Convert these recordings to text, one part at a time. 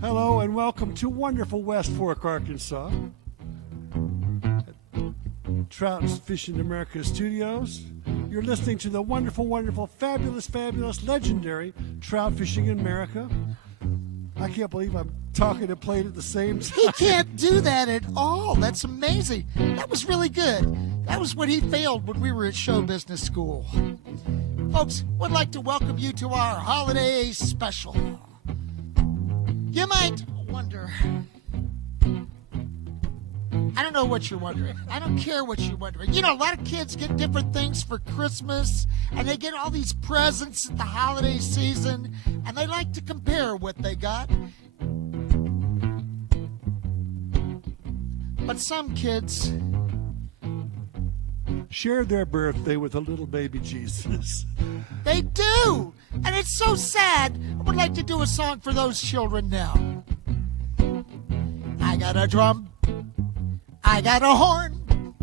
Hello and welcome to wonderful West Fork, Arkansas. Trout and Fishing America Studios. You're listening to the wonderful, wonderful, fabulous, fabulous, legendary Trout Fishing in America. I can't believe I'm talking and playing at the same time. He can't do that at all. That's amazing. That was really good. That was when he failed when we were at show business school. Folks, would like to welcome you to our holiday special. You might wonder, I don't know what you're wondering. I don't care what you're wondering. You know, a lot of kids get different things for Christmas, and they get all these presents at the holiday season, and they like to compare what they got. But some kids share their birthday with a little baby Jesus. They do! And it's so sad. I would like to do a song for those children now. I got a drum. I got a horn.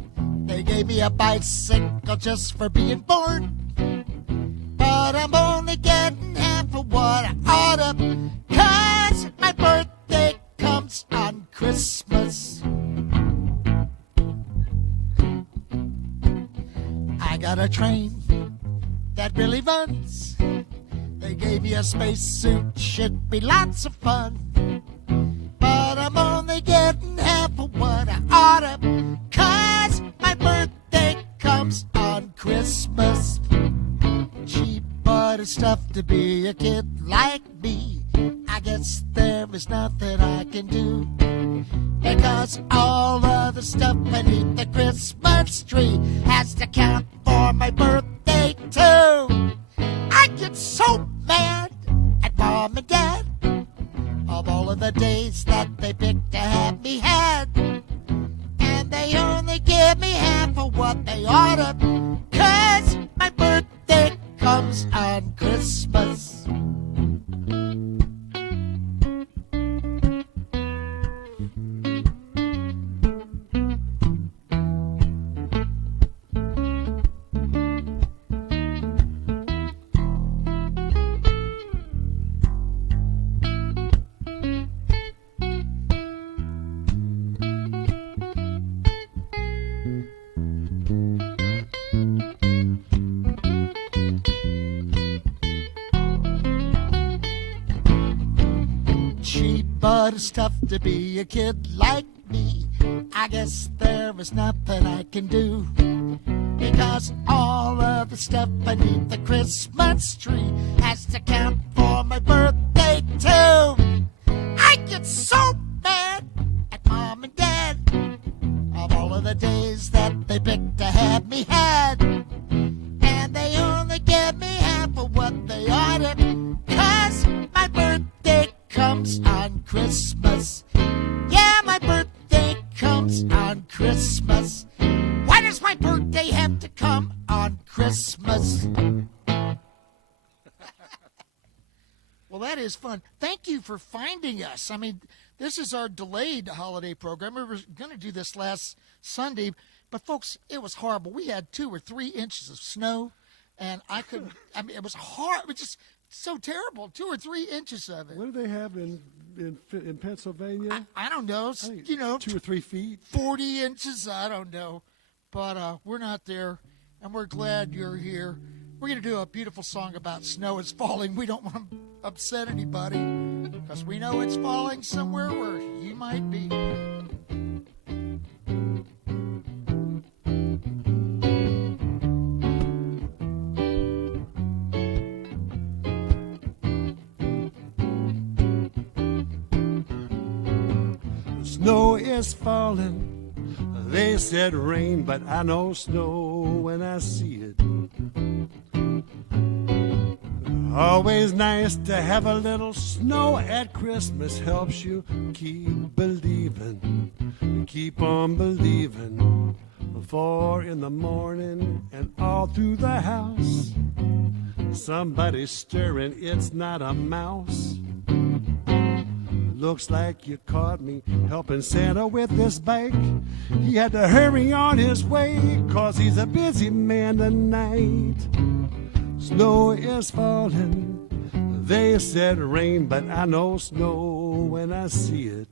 They gave me a bicycle just for being born. But I'm only getting half of what I oughta, 'cause my birthday comes on Christmas. I got a train that really runs. They gave me a spacesuit, should be lots of fun. But I'm only getting half of what I oughta, 'cause my birthday comes on Christmas. Cheap butter stuff to be a kid like me. I guess there is nothing I can do, because all of the stuff beneath the Christmas tree has to count for my birthday too. I get so mad at Mom and Dad of all of the days that they picked to have me had, and they only give me half of what they oughta, 'cause my birthday comes on Christmas. But stuff to be a kid like me. I guess there is nothing I can do, because all of the stuff beneath the Christmas tree has to count for my birthday too. I get so mad at Mom and Dad of all of the days that they picked to have me had, and they only give me half of what they oughta, 'cause my birthday comes on Christmas. Yeah, my birthday comes on Christmas. Why does my birthday have to come on Christmas? Well, that is fun. Thank you for finding us. I mean, this is our delayed holiday program. We were going to do this last Sunday, but folks, it was horrible. We had 2 or 3 inches of snow, and it was hard. It was just so terrible. 2 or 3 inches of it. What do they have in Pennsylvania? I don't know. You know, 2 or 3 feet, 40 inches. I don't know, but we're not there, and we're glad you're here. We're gonna do a beautiful song about snow is falling. We don't want to upset anybody, because we know it's falling somewhere where you might be. Snow is falling. They said rain, but I know snow when I see it. Always nice to have a little snow at Christmas. Helps you keep believing, keep on believing. 4 in the morning and all through the house, somebody's stirring, it's not a mouse. Looks like you caught me helping Santa with this bike. He had to hurry on his way, 'cause he's a busy man tonight. Snow is falling. They said rain, but I know snow when I see it.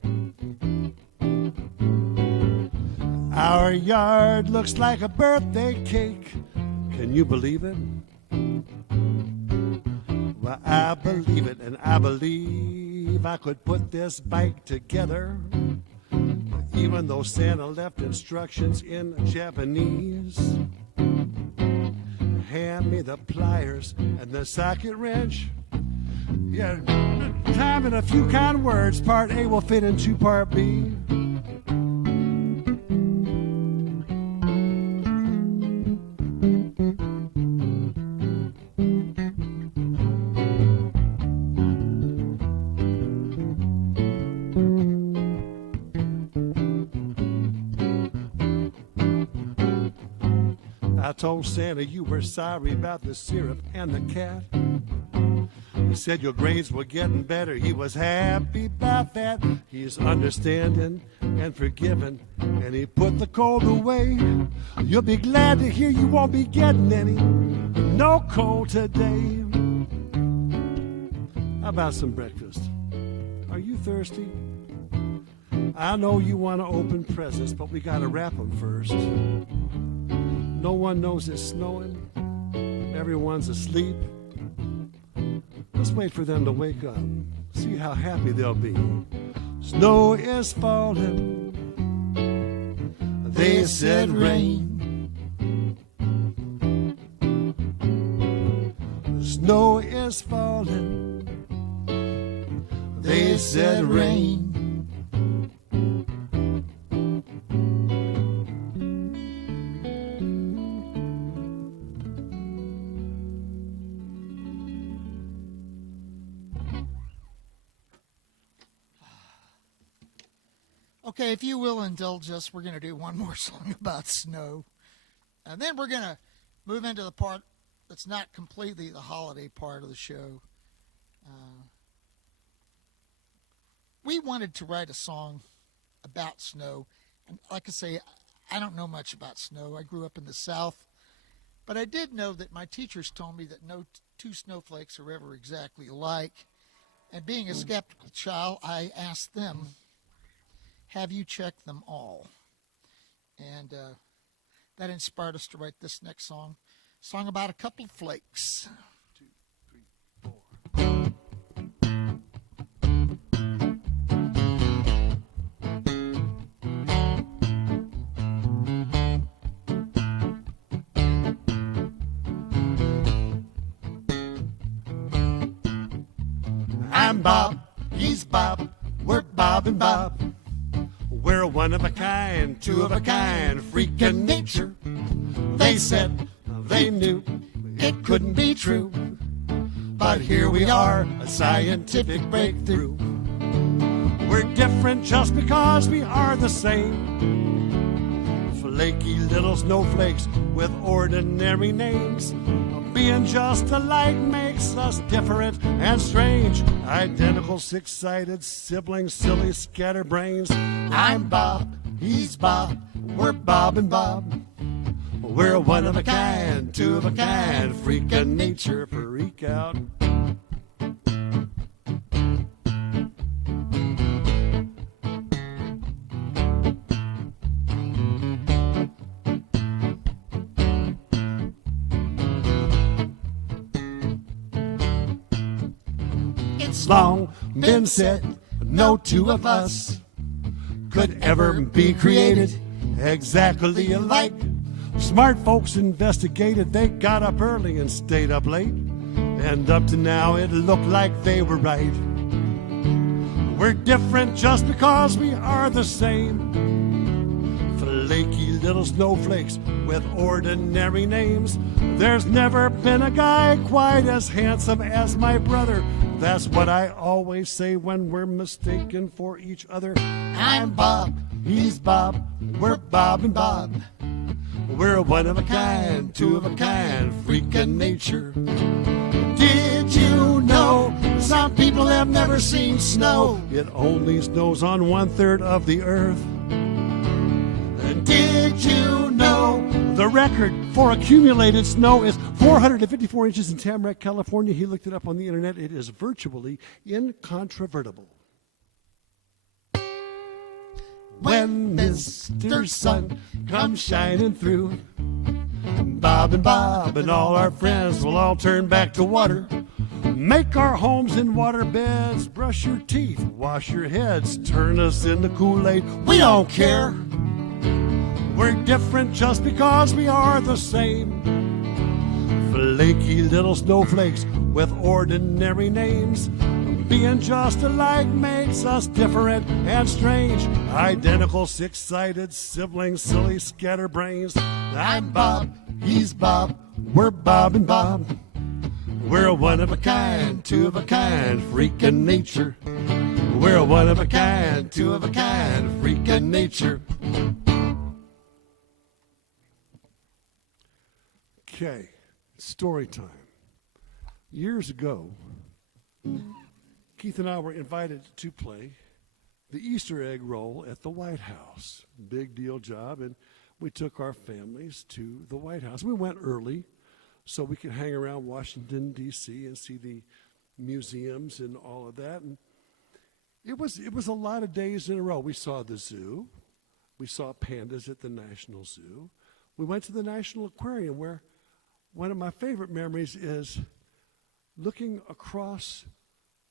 Our yard looks like a birthday cake. Can you believe it? Well, I believe it, and I believe I could put this bike together, even though Santa left instructions in Japanese. Hand me the pliers and the socket wrench. Yeah, time and a few kind words. Part A will fit into Part B. I told Santa you were sorry about the syrup and the cat. He said your grades were getting better. He was happy about that. He's understanding and forgiving, and he put the cold away. You'll be glad to hear you won't be getting any. No cold today. How about some breakfast? Are you thirsty? I know you want to open presents, but we got to wrap them first. No one knows it's snowing. Everyone's asleep. Let's wait for them to wake up. See how happy they'll be. Snow is falling. They said rain. Snow is falling. They said rain. Okay, if you will indulge us, we're going to do one more song about snow. And then we're going to move into the part that's not completely the holiday part of the show. We wanted to write a song about snow. And like I say, I don't know much about snow. I grew up in the South. But I did know that my teachers told me that no two snowflakes are ever exactly alike. And being a skeptical child, I asked them, have you checked them all? And that inspired us to write this next song. Song about a couple of flakes. 2, 3, 4. I'm Bob, he's Bob, we're Bob and Bob. We're one of a kind, two of a kind, freaking nature. They said they knew it couldn't be true, but here we are, a scientific breakthrough. We're different just because we are the same. Flaky little snowflakes with ordinary names. Being just alike makes us different and strange. Identical, six-sided siblings, silly scatterbrains. I'm Bob, he's Bob, we're Bob and Bob. We're one of a kind, two of a kind, freak of nature, freak out. It's long been said, no two of us could ever be created exactly alike. Smart folks investigated, they got up early and stayed up late, and up to now it looked like they were right. We're different just because we are the same. Flaky little snowflakes with ordinary names. There's never been a guy quite as handsome as my brother. That's what I always say when we're mistaken for each other. I'm Bob, he's Bob, we're Bob and Bob. We're one of a kind, two of a kind, freak of nature. Did you know some people have never seen snow? It only snows on 1/3 of the earth. And did you know the record for accumulated snow is 454 inches in Tamarack, California? He looked it up on the internet. It is virtually incontrovertible. when Mr. Sun comes shining through. Bob and all our friends will all turn back to water. Make our homes in water beds, brush your teeth, wash your heads, turn us into Kool-Aid. We don't care. We're different just because we are the same. Flaky little snowflakes with ordinary names. Being just alike makes us different and strange. Identical, six-sided siblings, silly scatterbrains. I'm Bob, he's Bob, we're Bob and Bob. We're a one-of-a-kind, two-of-a-kind freak of nature. We're a one-of-a-kind, two-of-a-kind freak of nature. Okay, story time. Years ago, Keith and I were invited to play the Easter egg roll at the White House. Big deal job, and we took our families to the White House. We went early so we could hang around Washington, D.C. and see the museums and all of that. And it was a lot of days in a row. We saw the zoo. We saw pandas at the National Zoo. We went to the National Aquarium, where one of my favorite memories is looking across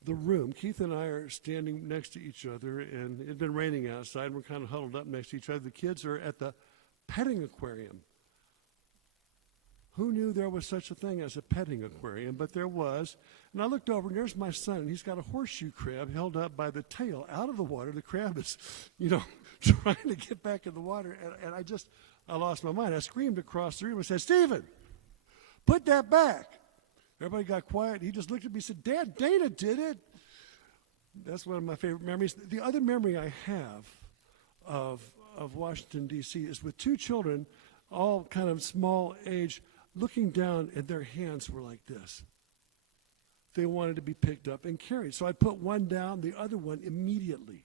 the room. Keith and I are standing next to each other, and it had been raining outside, and we're kind of huddled up next to each other. The kids are at the petting aquarium. Who knew there was such a thing as a petting aquarium? But there was. And I looked over, and there's my son, and he's got a horseshoe crab held up by the tail out of the water. The crab is, trying to get back in the water, and I lost my mind. I screamed across the room and said, "Stephen, put that back." Everybody got quiet. He just looked at me and said, "Dad, Dana did it." That's one of my favorite memories. The other memory I have of Washington, D.C. is with two children, all kind of small age, looking down, and their hands were like this. They wanted to be picked up and carried. So I'd put one down, the other one immediately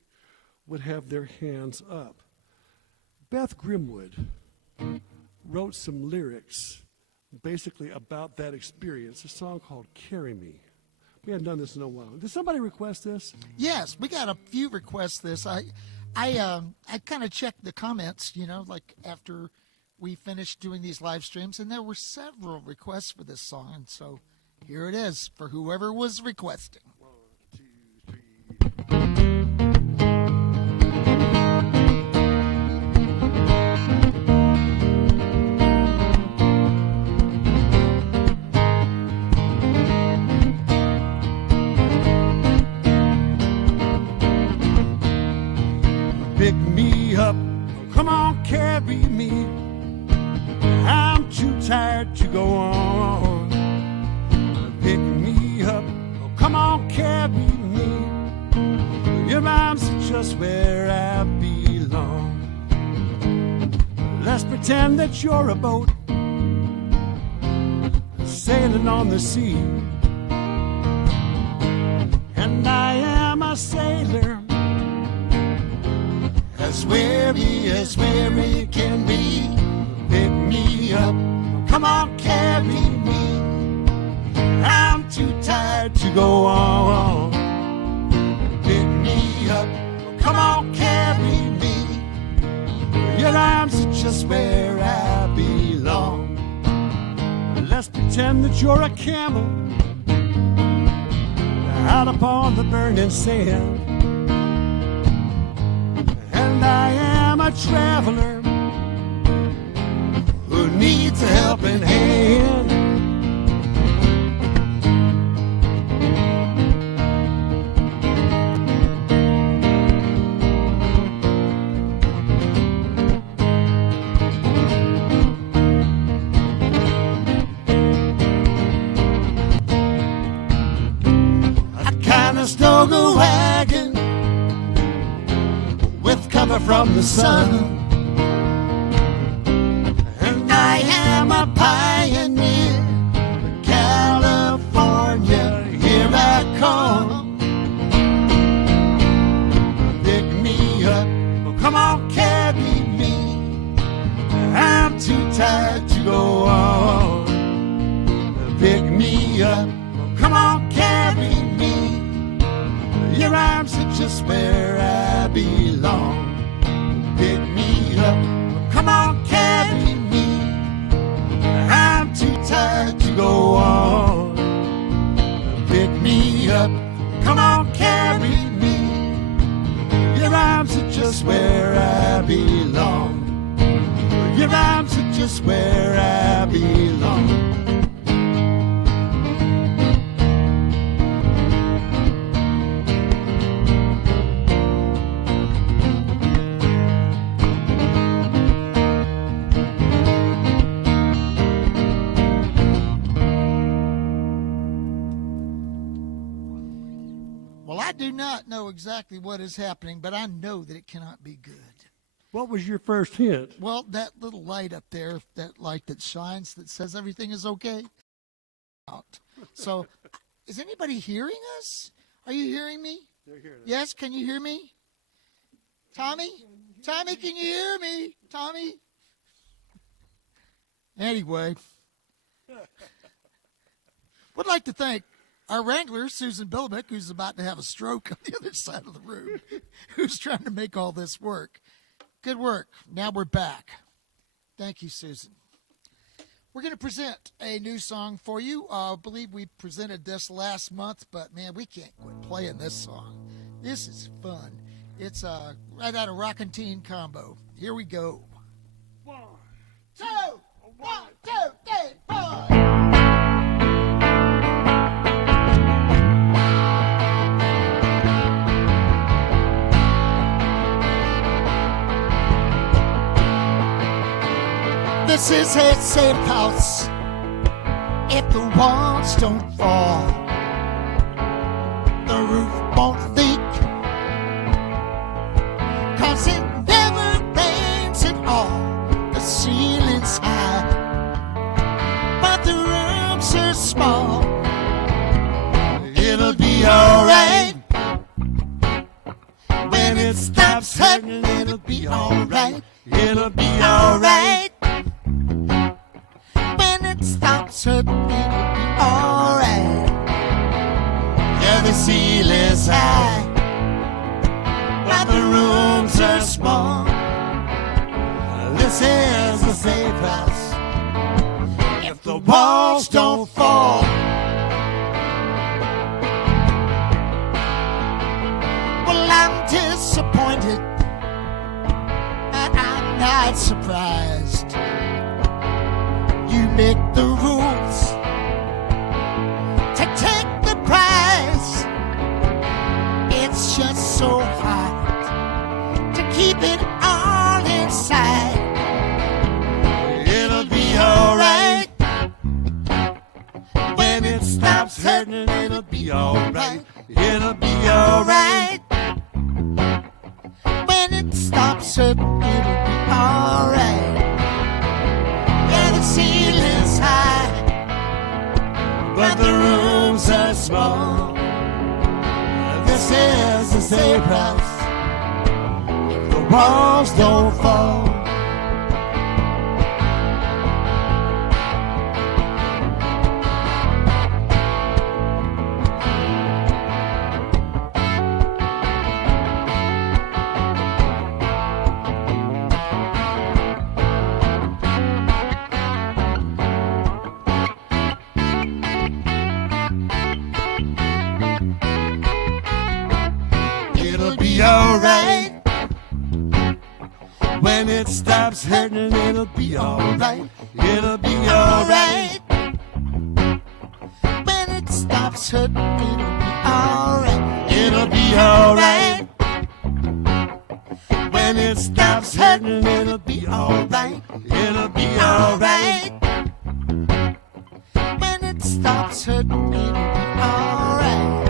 would have their hands up. Beth Grimwood wrote some lyrics basically about that experience, a song called "Carry Me." We hadn't done this in a while. Did somebody request this? Yes, we got a few requests this. I kind of checked the comments, like after we finished doing these live streams, and there were several requests for this song, and so here it is for whoever was requesting. 1, 2, 3. Pick me up, come on, carry me. I'm too tired to go on. Pick me up, come on, carry me. Your arms are just where I belong. Let's pretend that you're a boat sailing on the sea, and I am a sailor, as weary can be. Pick me up, come on, carry me. I'm too tired to go on. Pick me up, come on, carry me. Your arms are just where I belong. Let's pretend that you're a camel out upon the burning sand, and I am a traveler who needs a helping hand. I kinda stole a wagon with cover from the sun, and I am a pioneer, California, here I come. Pick me up, come on, carry me. I'm too tired to go on. Pick me up, come on, carry me. Your arms are just where I belong. Come on, carry me. Your arms are just where I belong. Your arms are just where I belong. Well, I do not know exactly what is happening, but I know that it cannot be good. What was your first hint? Well, that little light up there, that light that shines that says everything is okay. Out. So, is anybody hearing us? Are you hearing me? They're hearing us. Yes, can you hear me? Tommy? Tommy, can you hear me? Tommy? Anyway, would like to thank our wrangler, Susan Billibeck, who's about to have a stroke on the other side of the room, who's trying to make all this work. Good work. Now we're back. Thank you, Susan. We're going to present a new song for you. I believe we presented this last month, but, man, we can't quit playing this song. This is fun. It's right out of Rockin' Teen Combo. Here we go. 1, 2, 1, 2, 3, 4. This is a safe house if the walls don't fall, the roof won't leak, 'cause it never rains at all. The ceiling's high, but the rooms are small. It'll be alright when it stops hurting. It'll be alright. It'll be alright. Stops hurting, it'll be alright. Yeah, the ceiling's high, but the rooms are small. This is a safe house if the walls don't fall. Well, I'm disappointed, and I'm not surprised. You make the rules to take the prize. It's just so hard to keep it all inside. It'll be alright when it stops hurting. It'll be alright. It'll be alright when it stops hurting. It'll be alright. The ceiling's high, but the rooms are small. This is a safe house if the walls don't fall. Alright when it stops hurting. It'll be alright. It'll be alright when it stops hurting. It'll be alright. It'll be alright when it stops hurting. It'll be alright. It'll be alright when it stops hurting. It'll be alright.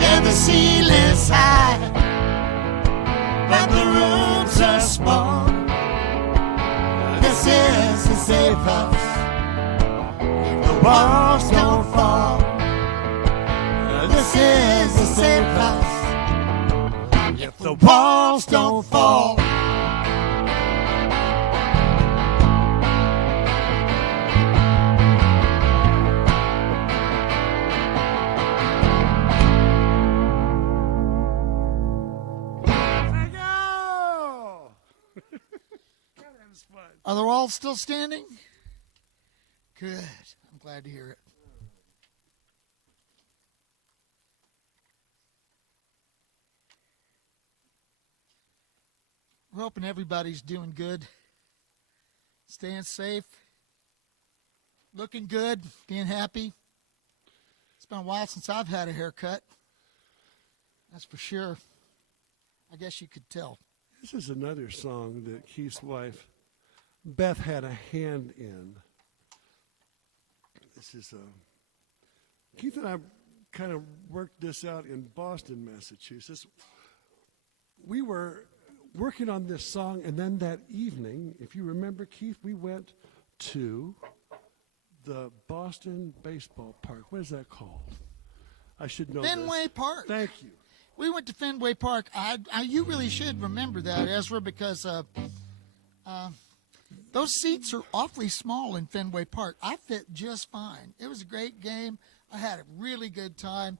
Yeah, the ceiling's high, but the rooms are small. This is a safe house if the walls don't fall. This is a safe house if the walls don't fall. Are the walls still standing? Good. I'm glad to hear it. We're hoping everybody's doing good, staying safe, looking good, being happy. It's been a while since I've had a haircut. That's for sure. I guess you could tell. This is another song that Keith's wife, Beth, had a hand in. This is Keith and I kind of worked this out in Boston, Massachusetts. We were working on this song, and then that evening, if you remember, Keith, we went to the Boston baseball park. What is that called? I should know Fenway this. Park. Thank you. We went to Fenway Park. You really should remember that, Ezra, because those seats are awfully small in Fenway Park. I fit just fine. It was a great game. I had a really good time.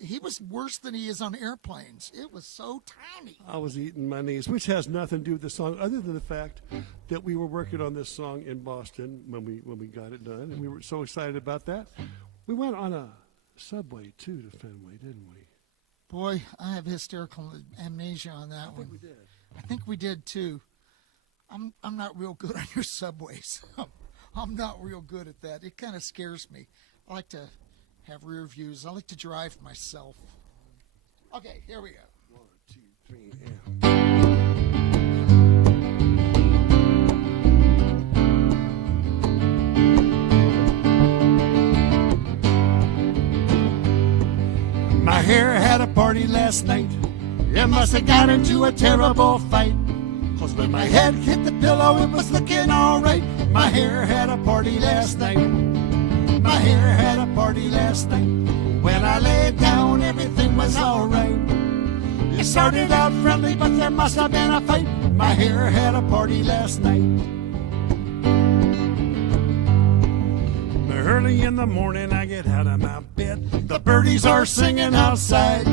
He was worse than he is on airplanes. It was so tiny. I was eating my knees, which has nothing to do with the song, other than the fact that we were working on this song in Boston when we got it done, and we were so excited about that. We went on a subway too to Fenway, didn't we? Boy, I have hysterical amnesia on that one. I think we did. I think we did too. I'm not real good on your subways. I'm not real good at that. It kind of scares me. I like to have rear views. I like to drive myself. Okay, here we go. 1, 2, 3, and. My hair had a party last night. It must have got into a terrible fight. 'Cause when my head hit the pillow, it was looking alright. My hair had a party last night. My hair had a party last night. When I laid down, everything was alright. It started out friendly, but there must have been a fight. My hair had a party last night. Early in the morning, I get out of my bed. The birdies are singing outside.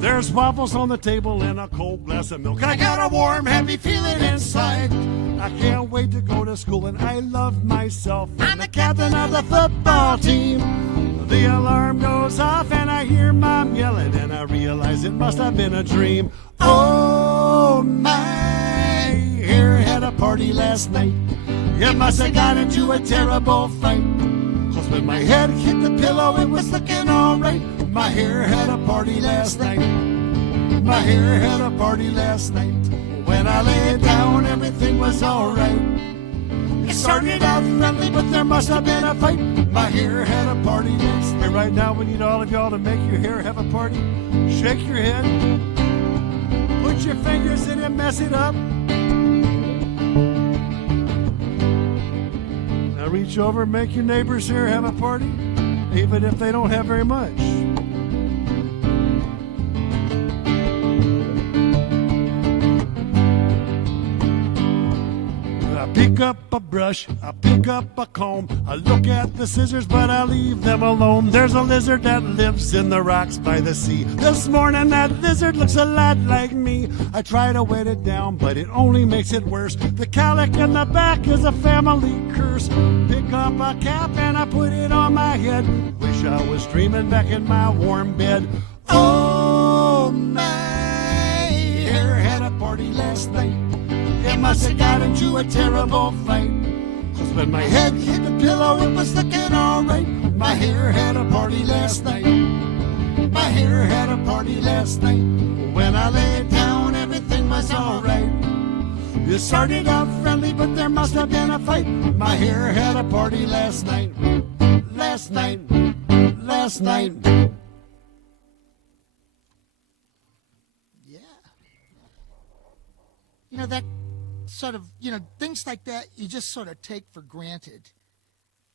There's waffles on the table and a cold glass of milk. I got a warm, happy feeling inside. I can't wait to go to school, and I love myself. I'm the captain of the football team. The alarm goes off, and I hear Mom yelling, and I realize it must have been a dream. Oh, my hair had a party last night. It must have got into a terrible fight. 'Cause when my head hit the pillow, it was looking alright. My hair had a party last night. My hair had a party last night. When I laid down, everything was alright. It started out friendly, but there must have been a fight. My hair had a party last night. Right now, we need all of y'all to make your hair have a party. Shake your head. Put your fingers in it, mess it up. Now reach over, make your neighbor's hair have a party, even if they don't have very much. I pick up a brush, I pick up a comb, I look at the scissors, but I leave them alone. There's a lizard that lives in the rocks by the sea. This morning that lizard looks a lot like me. I try to wet it down, but it only makes it worse. The cowlick in the back is a family curse. Pick up a cap and I put it on my head. Wish I was dreaming back in my warm bed. Oh, my hair had a party last night. It must have got into a terrible fight. 'Cause when my head hit the pillow, it was looking alright. My hair had a party last night. My hair had a party last night. When I laid down, everything was alright. It started out friendly, but there must have been a fight. My hair had a party last night. Last night. Last night. Yeah. You know, that sort of, things like that you just sort of take for granted.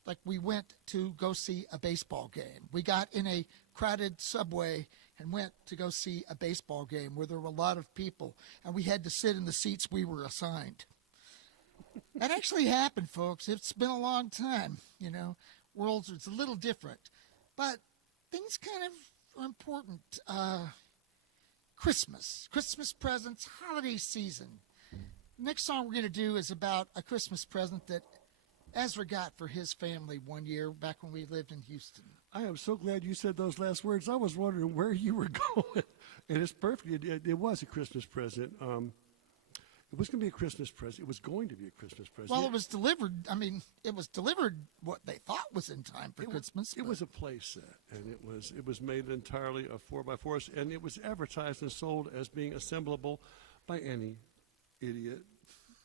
Like we went to go see a baseball game. We got in a crowded subway and went to go see a baseball game where there were a lot of people, and we had to sit in the seats we were assigned. That actually happened, folks. It's been a long time, Worlds is a little different. But things kind of are important. Christmas presents, holiday season. Next song we're going to do is about a Christmas present that Ezra got for his family one year back when we lived in Houston. I am so glad you said those last words. I was wondering where you were going. And it's perfect. It was a Christmas present. It was going to be a Christmas present. It was going to be a Christmas present. Well, it was delivered. I mean, it was delivered what they thought was in time for Christmas. It was a play set, and it was made entirely of 4x4s, and it was advertised and sold as being assemblable by any idiot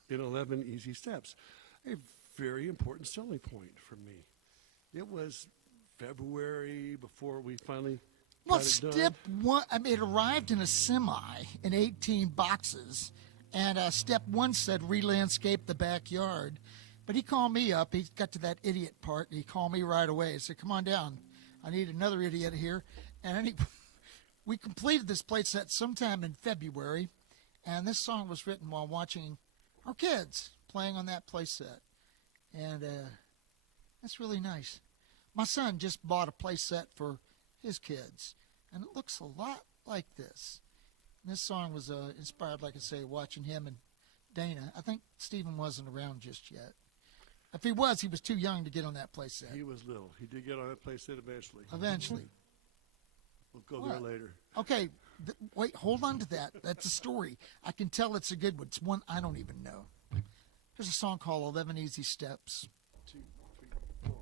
in 11 easy steps. A very important selling point for me. It was February before we finally got it done. Step one, I mean, it arrived in a semi in 18 boxes, and step one said re-landscape the backyard. But he called me up. He got to that idiot part, and he called me right away. He said, come on down. I need another idiot here. And we completed this play set sometime in February, and this song was written while watching our kids playing on that play set. And that's really nice. My son just bought a play set for his kids, and it looks a lot like this. And this song was inspired, like I say, watching him and Dana. I think Stephen wasn't around just yet. If he was too young to get on that play set. He was little. He did get on that play set eventually. Eventually. We'll go there later. Okay, wait, hold on to that. That's a story. I can tell it's a good one. It's one I don't even know. There's a song called 11 Easy Steps. 2, 3, 4.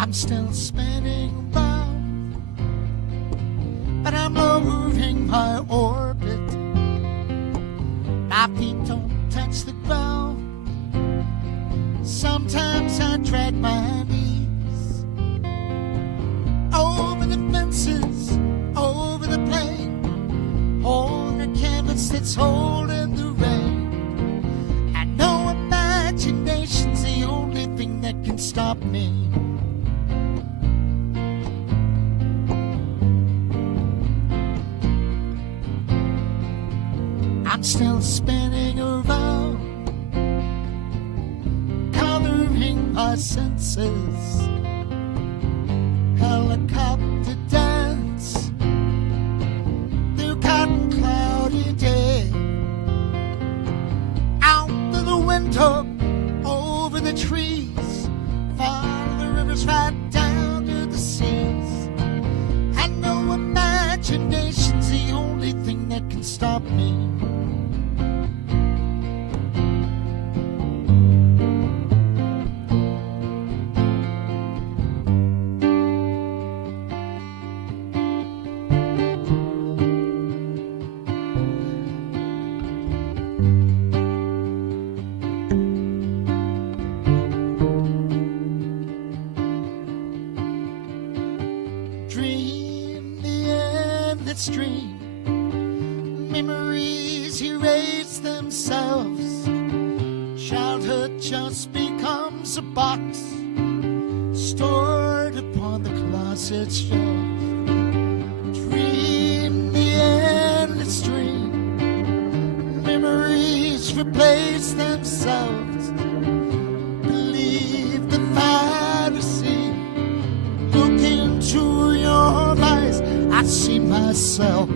I'm still spinning round, but I'm lowering my orbit. My feet don't touch the ground. Sometimes I drag my knees over the fences, over the plain, holding a canvas that's holding the rain. I know imagination's the only thing that can stop me. I'm still spinning around, coloring my senses. Helicopter dance through cotton cloudy day. Out through the window, over the trees, follow the rivers right down to the seas. I know imagination's the only thing that can stop me. Dream the endless dream. Memories erase themselves. Childhood just becomes a box stored upon the closet shelf. Dream the endless dream. Memories replace themselves. Believe the fantasy. Look into your eyes. I see myself.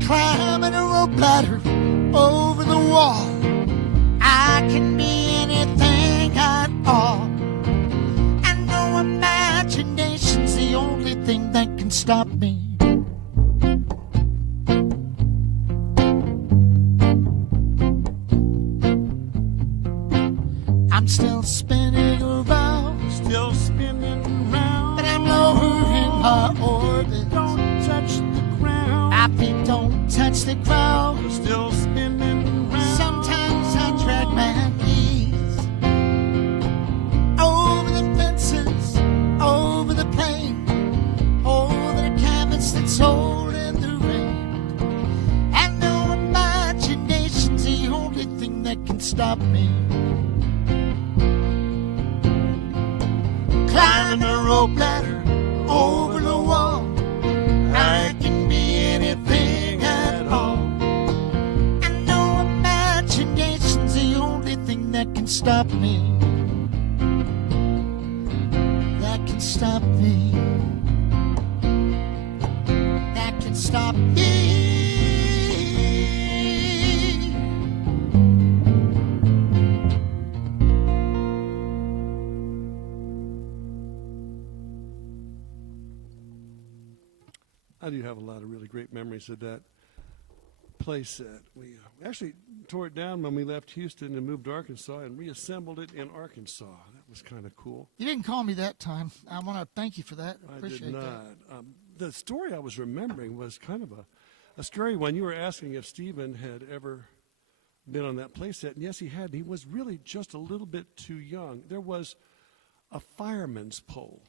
Climbing a rope ladder over the wall. I can be anything at all. And no imagination's the only thing that can stop me. I'm still spinning around, Still spinning round. but I'm lowering my orbit. Don't touch the ground. My feet don't touch the ground. Still spinning round. Sometimes I drag my knees over the fences, over the plain, over the canvas that's holding the rain. And no imagination's the only thing that can stop me. Climbing a rope ladder over the wall. I can be anything at all. can stop me. That can stop me. That can stop me. I do have a lot of really great memories of that play set. We actually tore it down when we left Houston and moved to Arkansas and reassembled it in Arkansas. That was kind of cool. You didn't call me that time. I want to thank you for that. Appreciate I did not. that. The story I was remembering was kind of a scary one. You were asking if Stephen had ever been on that play set, and yes, he had. He was really just a little bit too young. There was a fireman's pole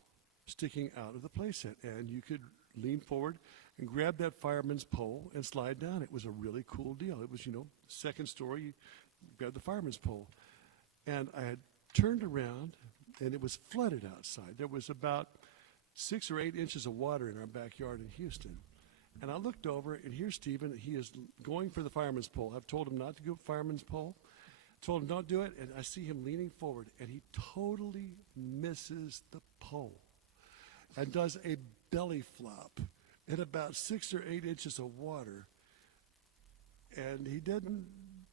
sticking out of the play set, and you could lean forward and grab that fireman's pole and slide down. It was a really cool deal. It was, second story, you grab the fireman's pole. And I had turned around, and it was flooded outside. There was about 6 or 8 inches of water in our backyard in Houston. And I looked over, and here's Stephen. He is going for the fireman's pole. I've told him not to go fireman's pole. Told him don't do it, and I see him leaning forward, and he totally misses the pole and does a belly flop in about 6 or 8 inches of water. And he didn't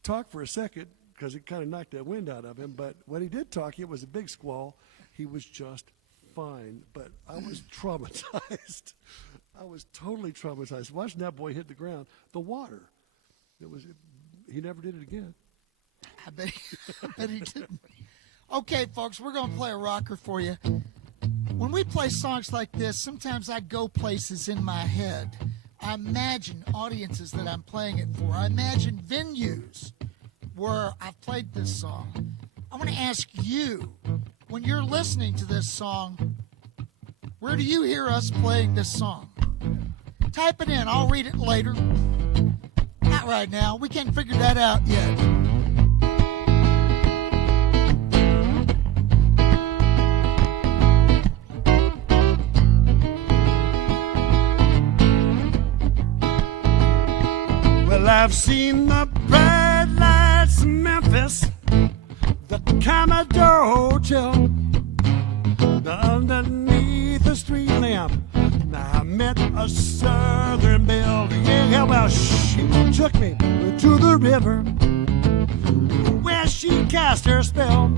talk for a second because it kind of knocked that wind out of him. But when he did talk, it was a big squall. He was just fine. But I was traumatized. I was totally traumatized. Watching that boy hit the ground, the water, he never did it again. I bet he didn't. Okay, folks, we're going to play a rocker for you. When we play songs like this, sometimes I go places in my head. I imagine audiences that I'm playing it for. I imagine venues where I've played this song. I want to ask you, when you're listening to this song, where do you hear us playing this song? Type it in. I'll read it later. Not right now. We can't figure that out yet. Well, I've seen the bright lights in Memphis, the Commodore Hotel, underneath the street lamp. Now I met a Southern belle. Yeah, well, she took me to the river where she cast her spell.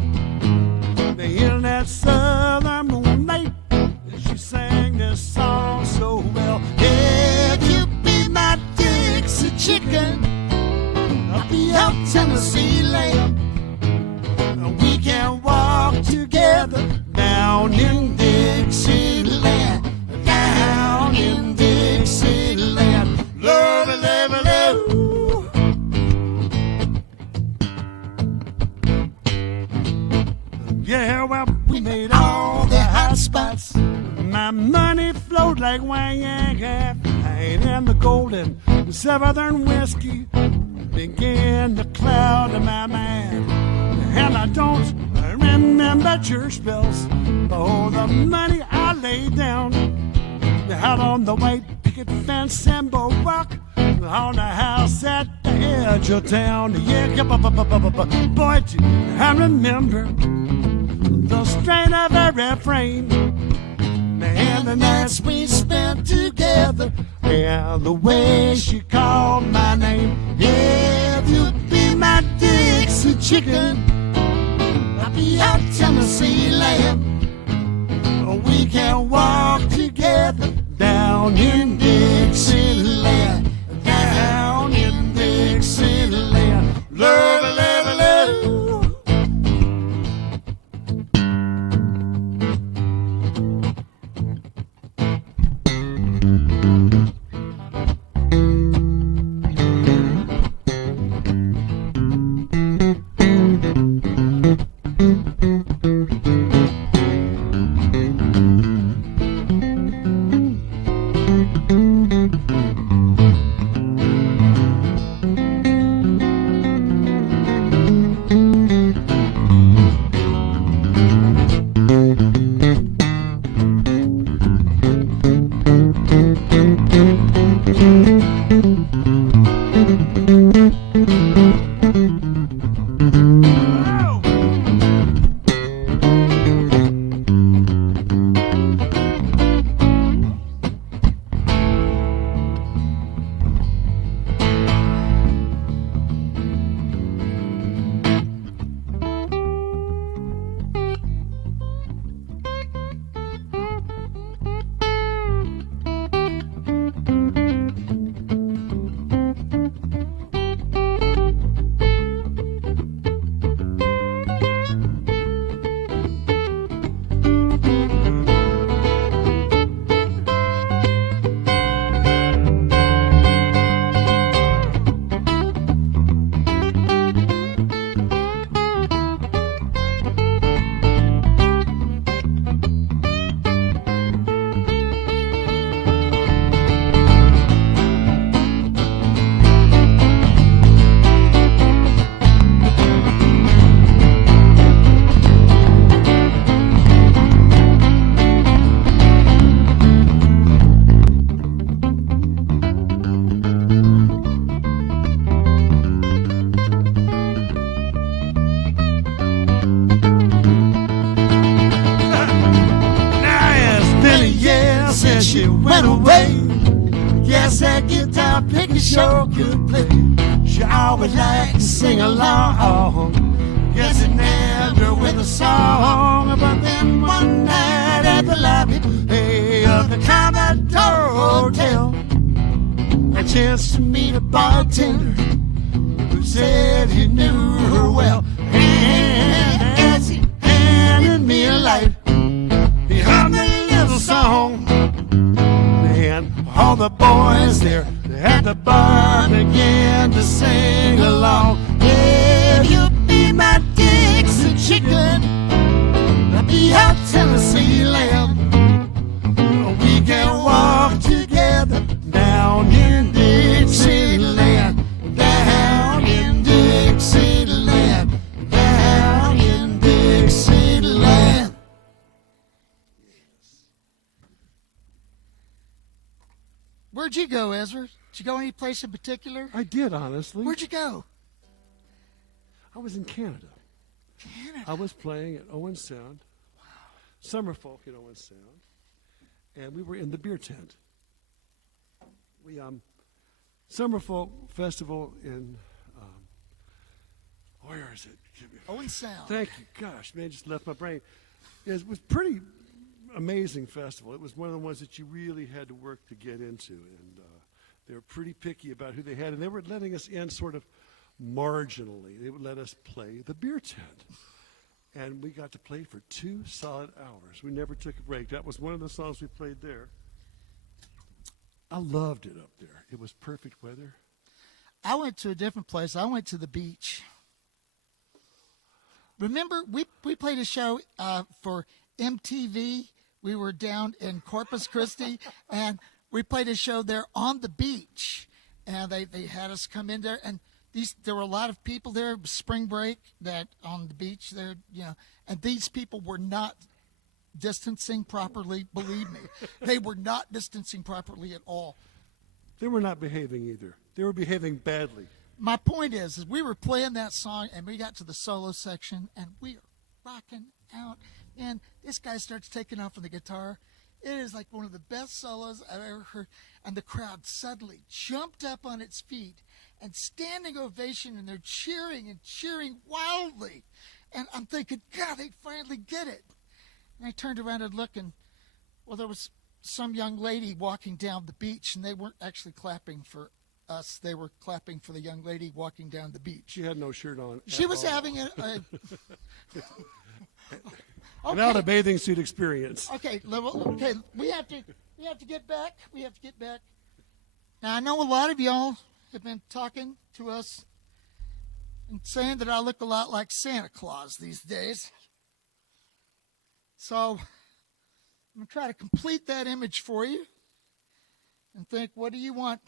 In that Southern moonlight, she sang this song so well. If you be my Dixie chicken, I'll be out Tennessee lamb. We can walk together down in Dixieland, down in Dixieland. Love, love, love. Yeah, well, we made all the hot spots. My money flowed like wine, and the golden Southern whiskey began to cloud in my mind. And I don't remember church bells. Oh, the money I laid down out on the white picket fence and Barack on a house at the edge of town. Yeah, boy, I remember the strain of her refrain and the nights we spent together and the way she called my name. Yeah, if you be my Dixie chicken, I'll be out Tennessee lamb. We can walk together down in Dixieland, down in Dixieland. Love, love, love. pick a show could play. She always liked to sing along. Guess it never with a song. But then one night at the lobby of the Commodore Hotel, I chanced to meet a bartender who said he knew her well. And as he handed me a light, he hummed a little song. And all the boys there at the bar began to sing along. Yeah, you'll be my Dixie chicken, I'll be your Tennessee lamb. We can walk together down in Dixieland, down in Dixieland, down in Dixieland. Where'd you go, Ezra? Did you go any place in particular? I did, honestly. Where'd you go? I was in Canada. Canada. I was playing at Owen Sound, Summer Folk at Owen Sound, and we were in the beer tent. We Summer Folk Festival in where is it? Owen Sound. Thank you. Gosh, man, just left my brain. It was pretty amazing festival. It was one of the ones that you really had to work to get into, and they were pretty picky about who they had, and they were letting us in sort of marginally. They would let us play the beer tent, and we got to play for 2 solid hours. We never took a break. That was one of the songs we played there. I loved it up there. It was perfect weather. I went to a different place. I went to the beach. Remember, we played a show for MTV. We were down in Corpus Christi, and we played a show there on the beach. And they had us come in there, and there were a lot of people there, spring break, that on the beach there, and these people were not distancing properly, believe me. They were not distancing properly at all. They were not behaving either. They were behaving badly. My point is we were playing that song, and we got to the solo section, and we are rocking out. And this guy starts taking off on the guitar. It is like one of the best solos I've ever heard. And the crowd suddenly jumped up on its feet and standing ovation, and they're cheering and cheering wildly. And I'm thinking, God, they finally get it. And I turned around and looked, and, well, there was some young lady walking down the beach, and they weren't actually clapping for us. They were clapping for the young lady walking down the beach. She had no shirt on. She was having an out of bathing suit experience. Okay, we have to get back. We have to get back. Now, I know a lot of y'all have been talking to us and saying that I look a lot like Santa Claus these days. So I'm going to try to complete that image for you and think, what do you want?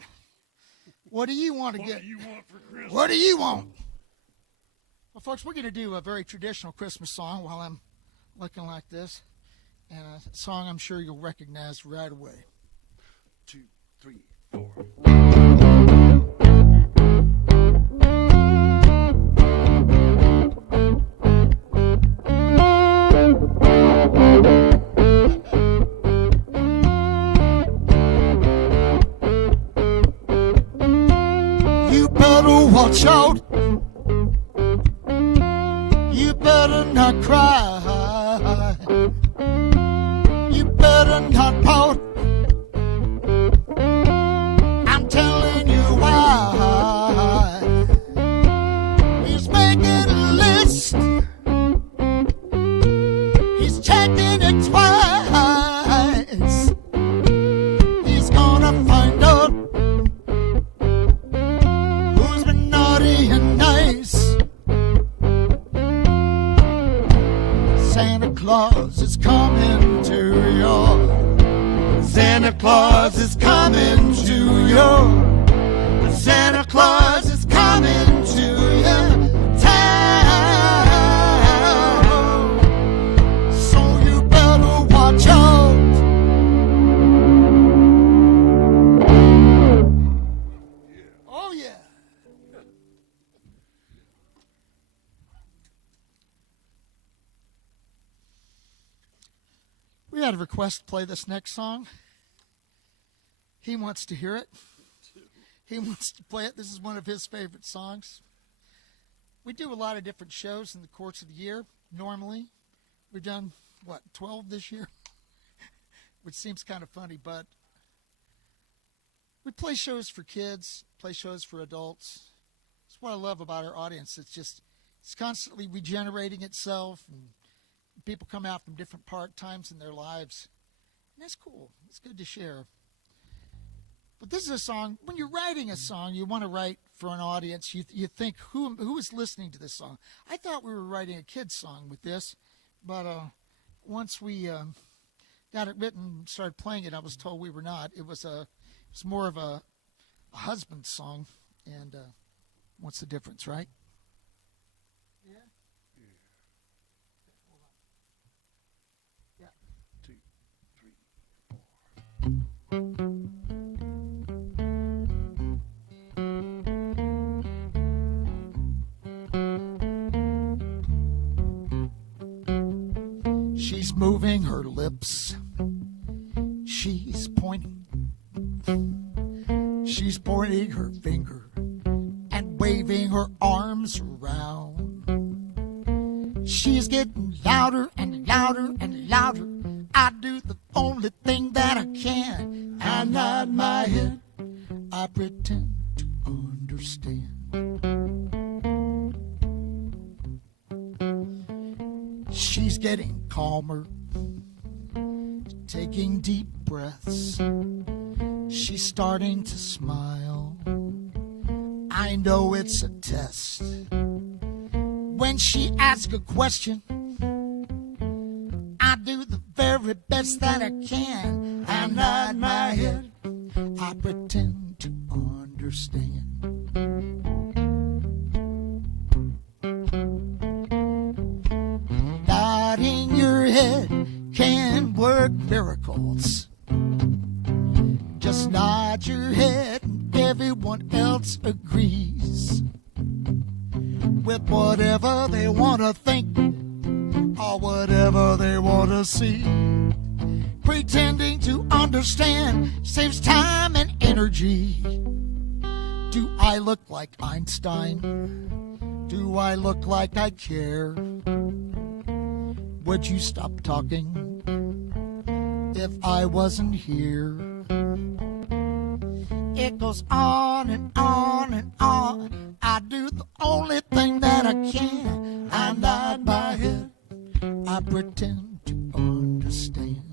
What do you want to get? What do you want for Christmas? What do you want? Well, folks, we're going to do a very traditional Christmas song while I'm looking like this, and a song I'm sure you'll recognize right away. 2, 3, 4. You better watch out. You better not cry. You better not pout. I'm telling you why. He's making a list. He's checking it twice. He's gonna find out who's been naughty and nice. Santa Claus is coming to your. Santa Claus is coming to your. Santa Claus is coming to your town. So you better watch out. Oh yeah. We had a request to play this next song. He wants to hear it. He wants to play it. This is one of his favorite songs. We do a lot of different shows in the course of the year. Normally, we've done, 12 this year? Which seems kind of funny, but we play shows for kids, play shows for adults. That's what I love about our audience. It's constantly regenerating itself, and people come out from different times in their lives. And that's cool. It's good to share. But this is a song, when you're writing a song, you want to write for an audience. You think, who is listening to this song? I thought we were writing a kid's song with this, but once we got it written, started playing it, I was told we were not. It was more of a husband's song, and what's the difference, right? Yeah? Hold on. Yeah. 2, 3, 4. She's moving her lips. She's pointing. She's pointing her finger and waving her arms around. She's getting louder and louder and louder. I do the only thing that I can. I nod my head. I pretend to understand. She's getting calmer, taking deep breaths. She's starting to smile. I know it's a test. When she asks a question, I do the very best that I can. I nod my head. I pretend to understand. Nodding your head can work miracles. Just nod your head and everyone else agrees with whatever they want to think or whatever they want to see. Pretending to understand saves time and energy. Do I look like Einstein? Do I look like I care? Would you stop talking if I wasn't here? It goes on and on and on. I do the only thing that I can. I nod my head. I pretend to understand.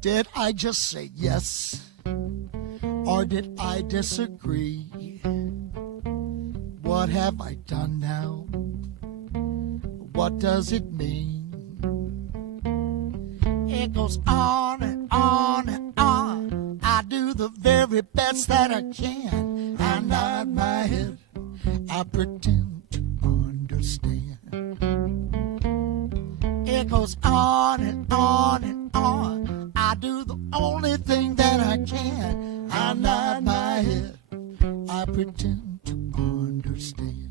Did I just say yes, or did I disagree? What have I done now? What does it mean? It goes on and on and on. I do the very best that I can. I nod my head. I pretend to understand. It goes on and on and on. I do the only thing that I can. I nod my head. I pretend to understand.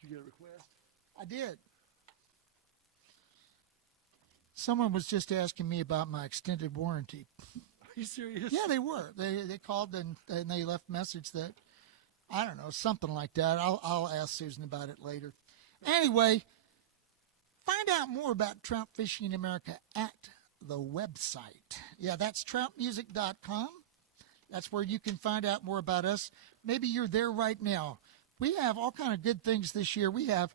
Did you get a request? I did. Someone was just asking me about my extended warranty. Are you serious? Yeah, they were. They called and they left a message that, I don't know, something like that. I'll ask Susan about it later. Anyway, find out more about trout fishing in America at the website. Yeah, that's troutmusic.com. That's where you can find out more about us. Maybe you're there right now. We have all kind of good things this year. We have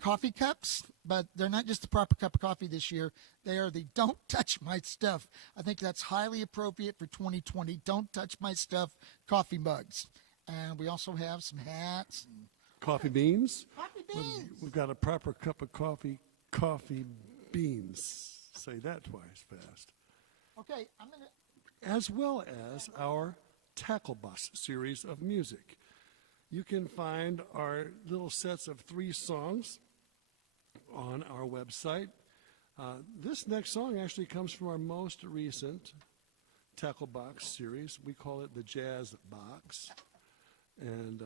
coffee cups, but they're not just the proper cup of coffee this year. They are the Don't Touch My Stuff. I think that's highly appropriate for 2020. Don't Touch My Stuff coffee mugs. And we also have some hats. And Coffee beans? coffee beans. We've got a proper cup of coffee beans. Say that twice fast. Okay, I'm going to... As well as our Tackle Box series of music. You can find our little sets of 3 songs on our website. This next song actually comes from our most recent Tackle Box series. We call it the Jazz Box. And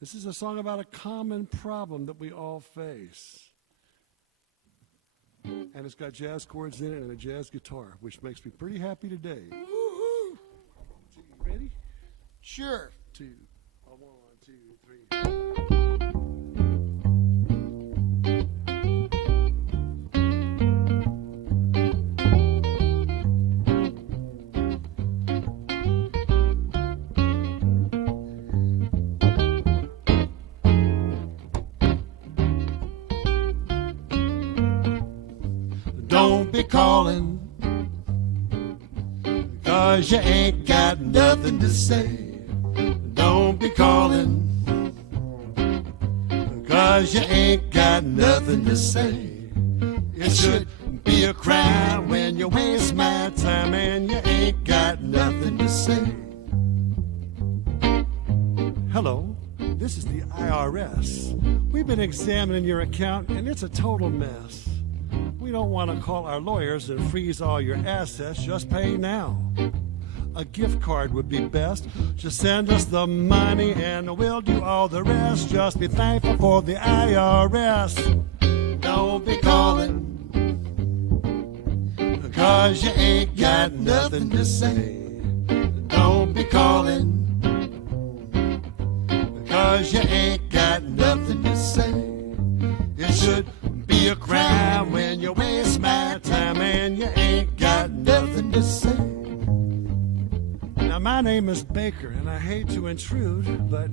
this is a song about a common problem that we all face. And it's got jazz chords in it and a jazz guitar, which makes me pretty happy today. Woo-hoo. Ready? Sure. 2, 1, 2, 3. Don't be calling, 'cause you ain't got nothing to say. Don't be calling, 'cause you ain't got nothing to say. It should be a crime when you waste my time and you ain't got nothing to say. Hello, this is the IRS. We've been examining your account and it's a total mess. We don't want to call our lawyers and freeze all your assets. Just pay now. A gift card would be best. Just send us the money and we'll do all the rest. Just be thankful for the IRS. Don't be calling, 'cause you ain't got nothing to say. Don't be calling, 'cause you ain't got nothing to say. It should be a crime when you waste my time and you ain't got nothing to say. Now, my name is Baker, and I hate to intrude, but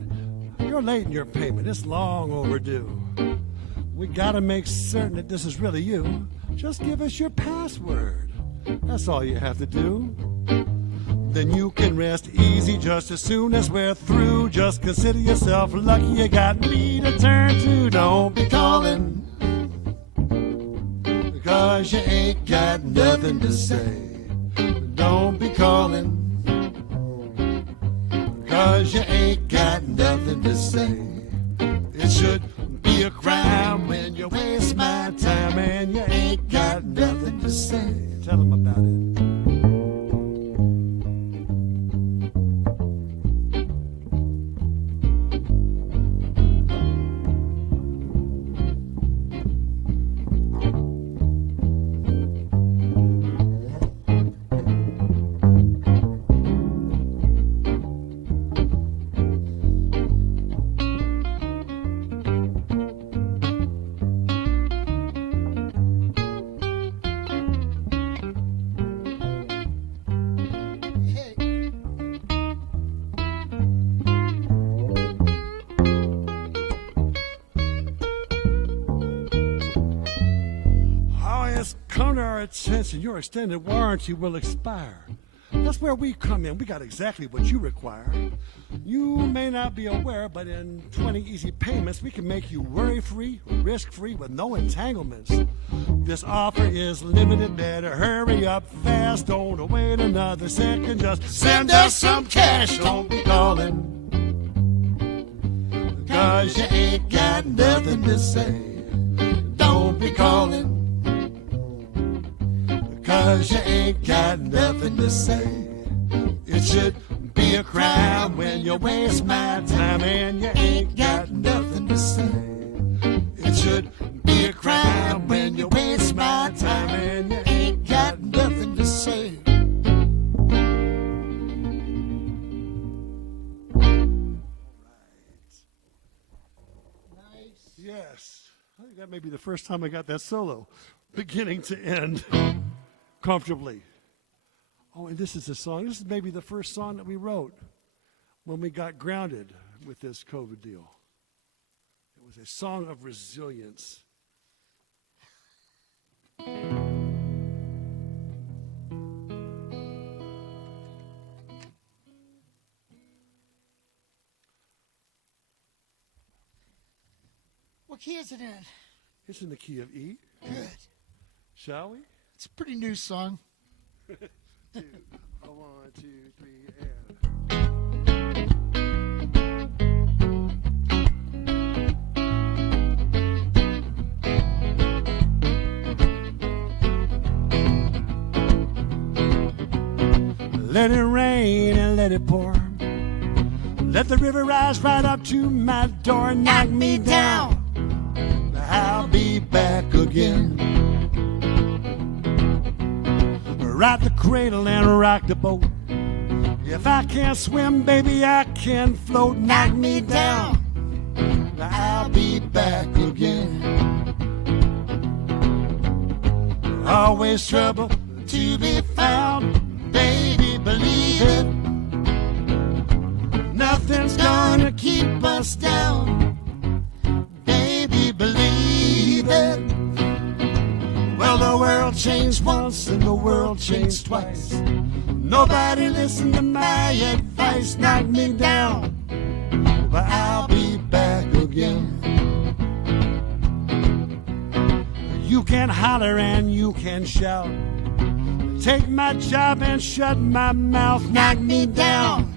you're late in your payment. It's long overdue. We gotta make certain that this is really you. Just give us your password. That's all you have to do. Then you can rest easy just as soon as we're through. Just consider yourself lucky you got me to turn to. Don't be calling, 'cause you ain't got nothing to say. Don't be calling, 'cause you ain't got nothing to say. It should be a crime when you waste my time and you ain't got nothing to say. Tell them about it. Come to our attention, your extended warranty will expire. That's where we come in. We got exactly what you require. You may not be aware, but in 20 easy payments, we can make you worry-free, risk-free, with no entanglements. This offer is limited. Better hurry up fast. Don't wait another second. Just send us some cash. Don't be calling, 'cause you ain't got nothing to say. Don't be calling, 'cause you ain't got nothing to say. It should be a crime when you waste my time and you ain't got nothing to say. It should be a crime when you waste my time and you ain't got nothing to say. Nice. Yes, I think that may be the first time I got that solo, beginning to end. Comfortably. Oh, and this is a song. This is maybe the first song that we wrote when we got grounded with this COVID deal. It was a song of resilience. What key is it in? It's in the key of E. Good. Shall we? It's a pretty new song. 1, 2, 3, and. Let it rain and let it pour. Let the river rise right up to my door. Knock me down. I'll be back again. Ride the cradle and rock the boat. If I can't swim, baby, I can float. Knock me down. I'll be back again. Always trouble to be found. Baby, believe it. Nothing's gonna keep us down. Baby, believe it. Well, the world changed once and the world changed twice. Nobody listened to my advice. Knock me down, but I'll be back again. You can holler and you can shout. Take my job and shut my mouth. Knock me down,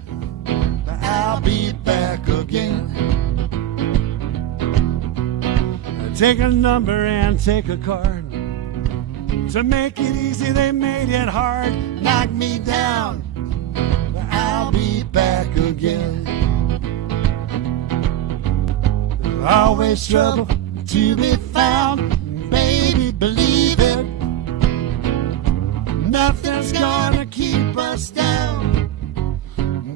but I'll be back again. Take a number and take a card. To make it easy, they made it hard. Knock me down, but I'll be back again. Always trouble to be found. Baby, believe it. Nothing's gonna keep us down.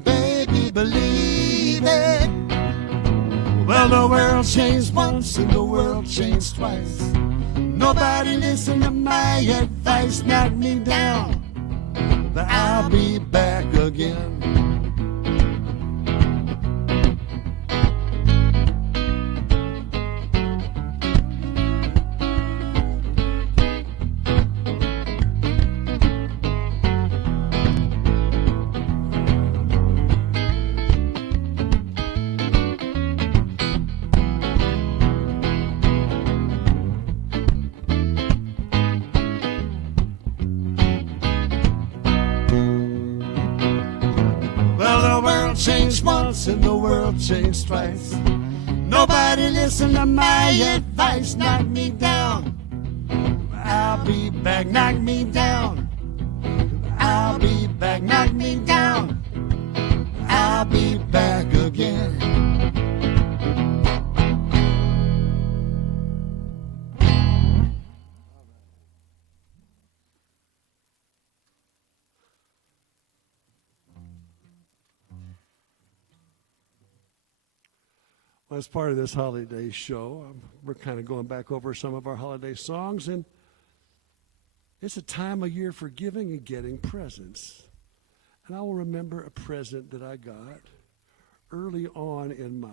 Baby, believe it. Well, the world changed once and the world changed twice. Nobody listened to my advice. Knock me down, but I'll be back again. Changed once and the world changed twice. Nobody listened to my advice. Knock me down, I'll be back. Knock me down, I'll be back. Knock me down, I'll be back again. Well, as part of this holiday show, we're kind of going back over some of our holiday songs, and it's a time of year for giving and getting presents. And I will remember a present that I got early on in my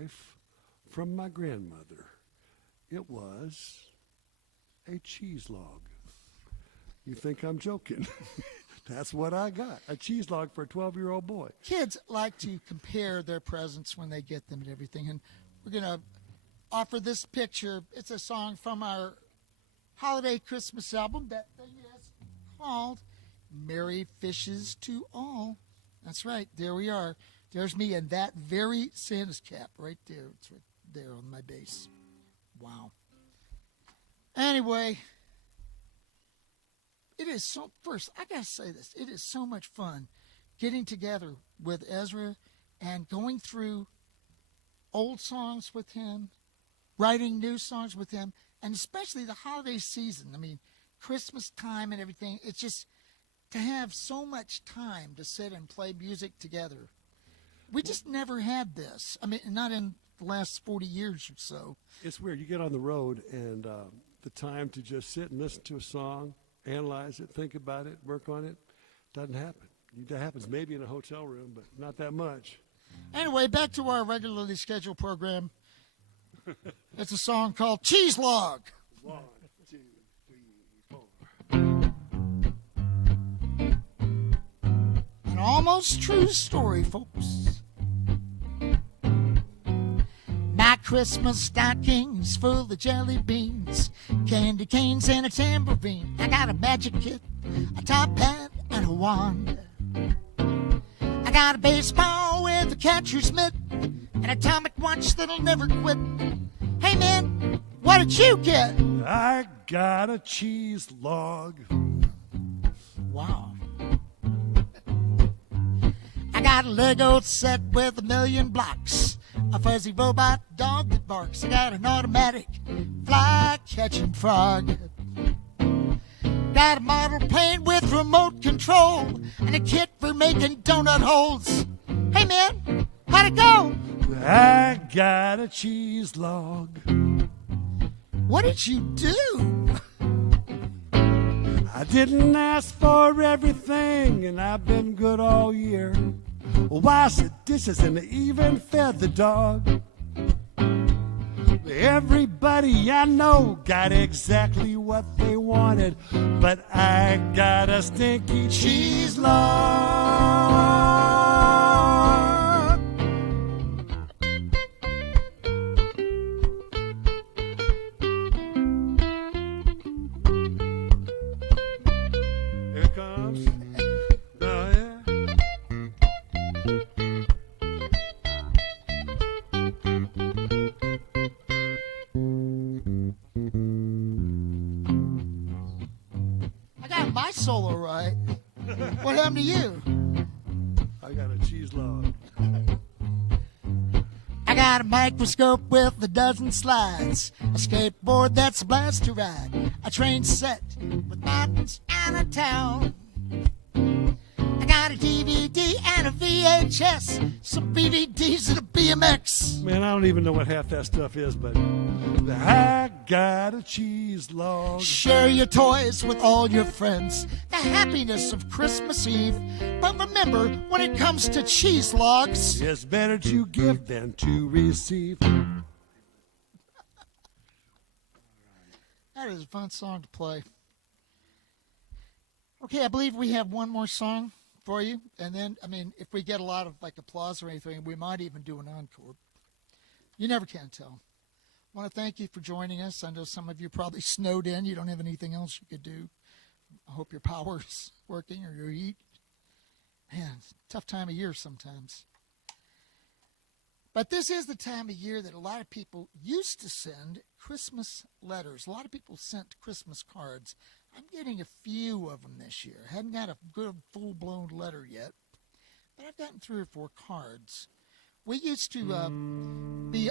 life from my grandmother. It was a cheese log. You think I'm joking? That's what I got, a cheese log for a 12-year-old boy. Kids like to compare their presents when they get them and everything, and we're going to offer this picture. It's a song from our holiday Christmas album. That thing is called Merry Fishes to All. That's right, there we are. There's me and that very Santa's cap right there. It's right there on my bass. Wow. Anyway, it is so, first, I got to say this. It is so much fun getting together with Ezra and going through old songs with him, writing new songs with him, and especially the holiday season. I mean, Christmas time and everything. It's just to have so much time to sit and play music together. We just never had this. I mean, not in the last 40 years or so. It's weird. You get on the road and the time to just sit and listen to a song, analyze it, think about it, work on it, doesn't happen. That happens maybe in a hotel room, but not that much. Anyway, back to our regularly scheduled program. It's a song called Cheese Log. 1, 2, 3, 4. An almost true story, folks. My Christmas stocking's full of jelly beans, candy canes, and a tambourine. I got a magic kit, a top hat, and a wand. I got a baseball with a catcher's mitt, an atomic watch that'll never quit. Hey man, what did you get? I got a cheese log. Wow. I got a Lego set with 1,000,000 blocks, a fuzzy robot dog that barks. I got an automatic fly-catching frog. Got a model plane with remote control and a kit for making donut holes. Hey man, how'd it go? I got a cheese log. What did you do? I didn't ask for everything, and I've been good all year. Washed the dishes and even fed the dog. Everybody I know got exactly what they wanted, but I got a stinky cheese log. Here it comes. Oh, yeah. I got my solo right. What happened to you? I got a cheese log. I got a microscope with a dozen slides, a skateboard that's a blast to ride, a train set with mountains and a town. I got a DVD and a VHS, some BVDs and a BMX. Man, I don't even know what half that stuff is, but I got a cheese log. Share your toys with all your friends, the happiness of Christmas Eve. But remember, when it comes to cheese logs, It's better to give than to receive. that is a fun song to play. Okay, I believe we have one more song for you. And then, I mean, if we get a lot of like applause or anything, we might even do an encore. You never can tell. I want to thank you for joining us. I know some of you probably snowed in. You don't have anything else you could do. I hope your power's working or your heat. Man, it's a tough time of year sometimes. But this is the time of year that a lot of people used to send Christmas letters. A lot of people sent Christmas cards. I'm getting a few of them this year. I haven't got a good full-blown letter yet, but I've gotten 3 or 4 cards. We used to be,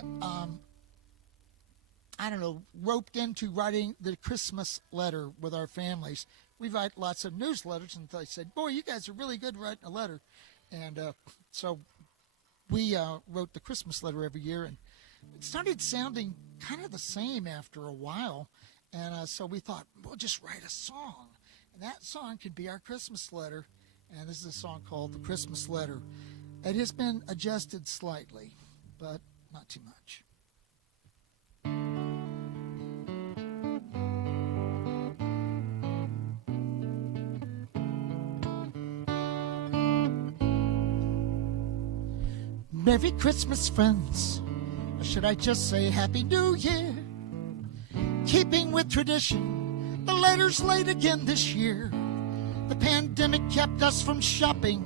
roped into writing the Christmas letter with our families. We write lots of newsletters, and they said, boy, you guys are really good writing a letter. And so we wrote the Christmas letter every year, and it started sounding kind of the same after a while. And so we thought, we'll just write a song. And that song could be our Christmas letter. And this is a song called The Christmas Letter. It has been adjusted slightly, but not too much. Merry Christmas, friends. Or should I just say Happy New Year? Keeping with tradition, the letter's late again this year. The pandemic kept us from shopping.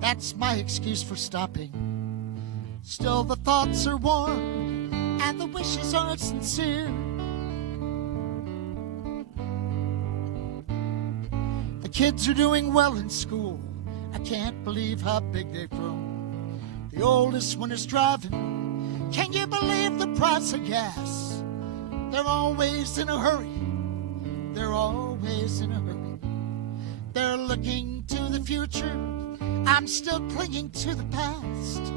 That's my excuse for stopping. Still the thoughts are warm and the wishes are sincere. The kids are doing well in school. I can't believe how big they've grown. The oldest one is driving. Can you believe the price of gas? They're always in a hurry. They're always in a hurry. They're looking to the future. I'm still clinging to the past.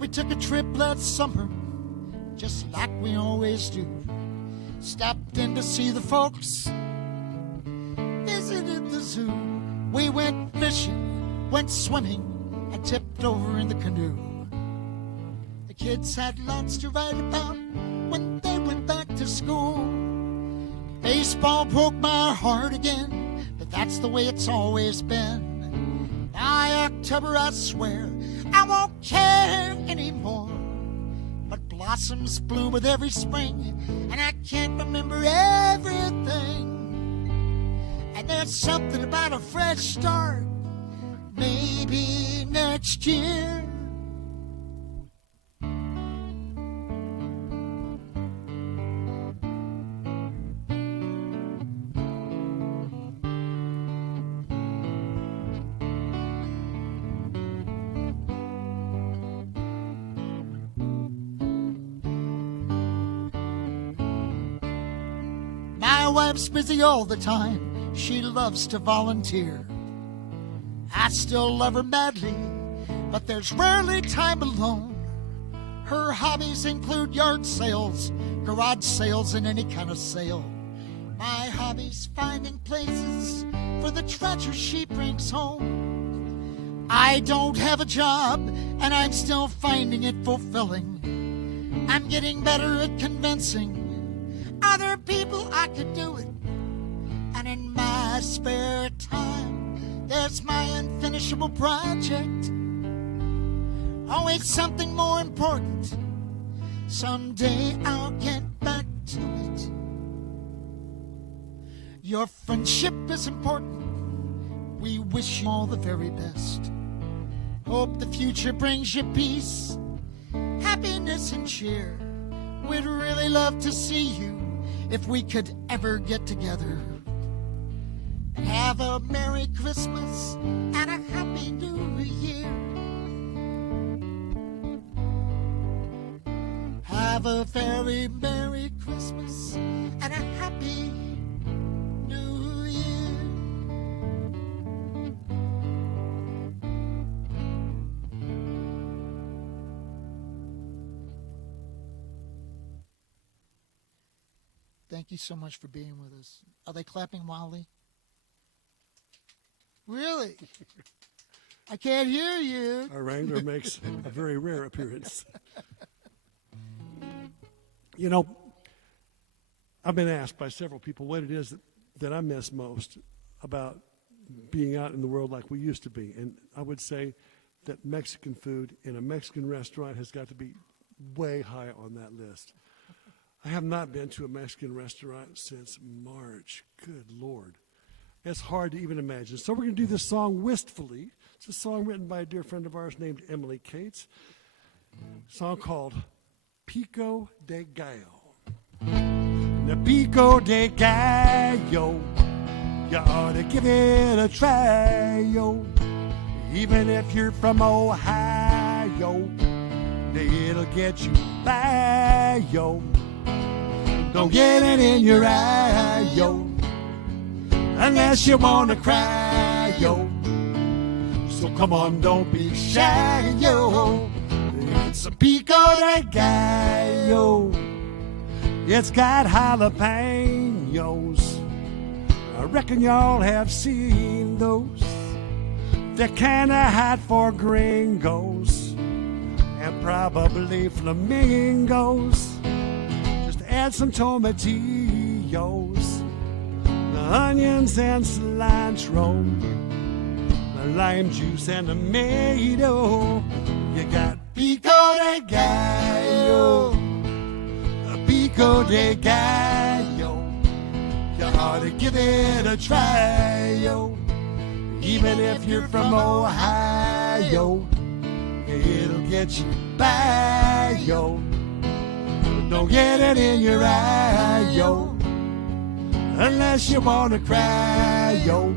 We took a trip last summer, just like we always do. Stopped in to see the folks, visited the zoo. We went fishing, went swimming, and tipped over in the canoe. kids had lots to write about when they went back to school. Baseball broke my heart again, but that's the way it's always been. By October, I swear, I won't care anymore. But blossoms bloom with every spring, and I can't remember everything. And there's something about a fresh start, maybe next year. My wife's busy all the time. She loves to volunteer. I still love her madly, but there's rarely time alone. Her hobbies include yard sales, garage sales, and any kind of sale. My hobby's finding places for the treasure she brings home. I don't have a job, and I'm still finding it fulfilling. I'm getting better at convincing other people I could do it. And in my spare time, there's my unfinishable project. Always something more important. Someday I'll get back to it. Your friendship is important. We wish you all the very best. Hope the future brings you peace, happiness, and cheer. We'd really love to see you if we could ever get together. Have a Merry Christmas and a Happy New Year. Have a very Merry Christmas and a Happy New Year. Thank you so much for being with us. Are they clapping wildly? Really? I can't hear you. Our wrangler makes a very rare appearance. You know, I've been asked by several people what it is that I miss most about being out in the world like we used to be. And I would say that Mexican food in a Mexican restaurant has got to be way high on that list. I have not been to a Mexican restaurant since March. Good Lord. It's hard to even imagine. So we're going to do this song Wistfully. It's a song written by a dear friend of ours named Emily Kaitz. A song called Pico De Gallo. The Pico De Gallo, you ought to give it a try, yo. Even if you're from Ohio, it'll get you by, yo. Don't get it in your eye, yo, unless you wanna cry, yo. So come on, don't be shy, yo. It's a Pico De Gallo. It's got jalapenos. I reckon y'all have seen those. They're kinda hot for gringos and probably flamingos. Just add some tomatillos, the onions and cilantro, the lime juice and tomato. You got Pico De Gallo, a Pico De Gallo. You ought to give it a try, yo. Even if you're from Ohio, it'll get you by, yo. Don't get it in your eye, yo, unless you wanna cry, yo.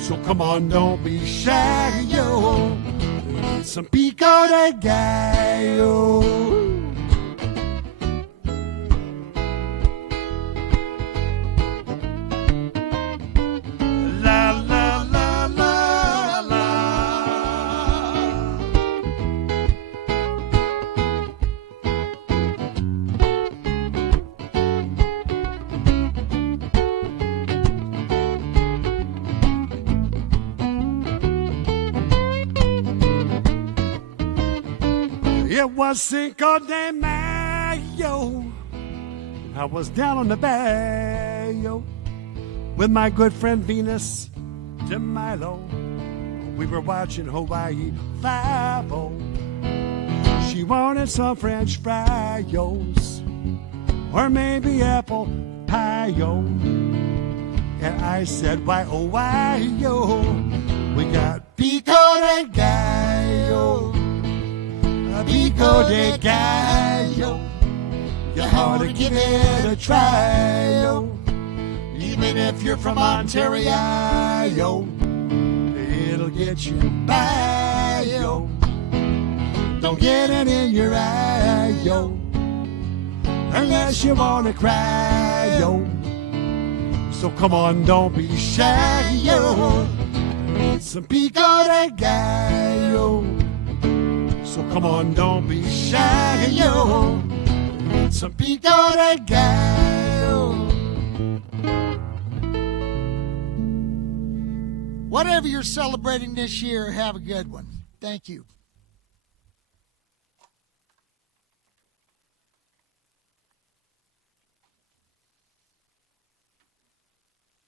So come on, don't be shy, yo. Some Pico De Gallo. It was Cinco de Mayo. I was down on the bayou with my good friend Venus de Milo. We were watching Hawaii Five-O. She wanted some French fries or maybe apple pie-o. And I said, why, oh, why, yo? We got Pico De Gallo, Pico De Gallo. You ought to give it a try, yo. Even if you're from Ontario, it'll get you by, yo. Don't get it in your eye, yo, unless you wanna cry, yo. So come on, don't be shy, yo. Some Pico De Gallo. So come on, don't be shy, yo. Some Pico De Gallo. Whatever you're celebrating this year, have a good one. Thank you.